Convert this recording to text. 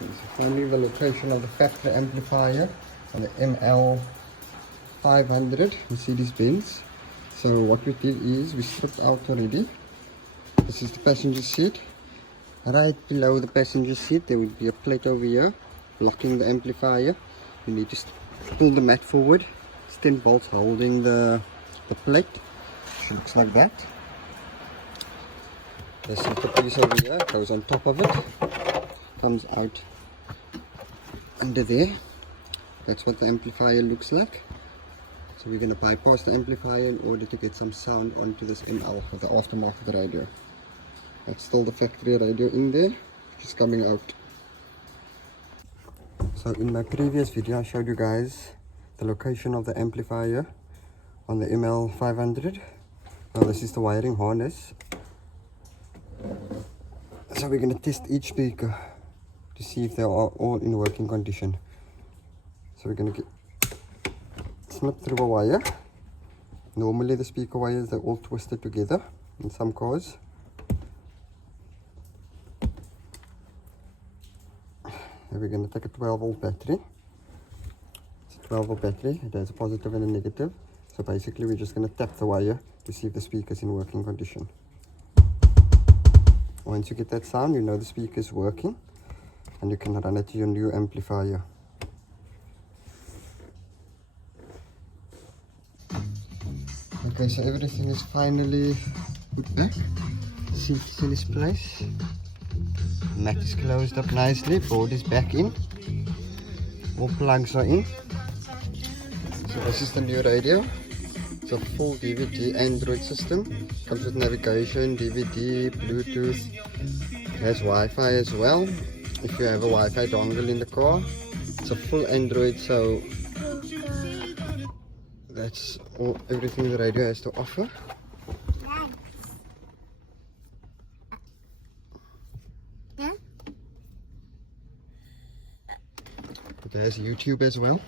So finally the location of the factory amplifier on the ML500 Mercedes-Benz. So what we did is we stripped out already. This is the passenger seat. Right below the passenger seat there would be a plate over here blocking the amplifier. You need to pull the mat forward. It's 10 bolts holding the plate. It looks like that. There's a piece over here, goes on top of it, comes out under there. That's what the amplifier looks like. So we're going to bypass the amplifier in order to get some sound onto this ML for the aftermarket radio. That's still the factory radio in there, which is coming out. So in my previous video I showed you guys the location of the amplifier on the ML500. Now this is the wiring harness. So we're going to test each speaker to see if they are all in working condition. So we're going to snip through a wire. Normally the speaker wires, they're all twisted together in some cars. And we're going to take a 12-volt battery. It's a 12-volt battery. It has a positive and a negative. So basically we're just going to tap the wire to see if the speaker is in working condition. Once you get that sound, you know the speaker is working, and you can run it to your new amplifier. Okay, so everything is finally put back. Seat is in its place. Mat is closed up nicely. Board is back in. All plugs are in. So this is the new radio. It's a full DVD Android system. Comes with navigation, DVD, Bluetooth. It has Wi-Fi as well. If you have a Wi-Fi dongle in the car. It's a full Android, so that's everything the radio has to offer. It has YouTube as well.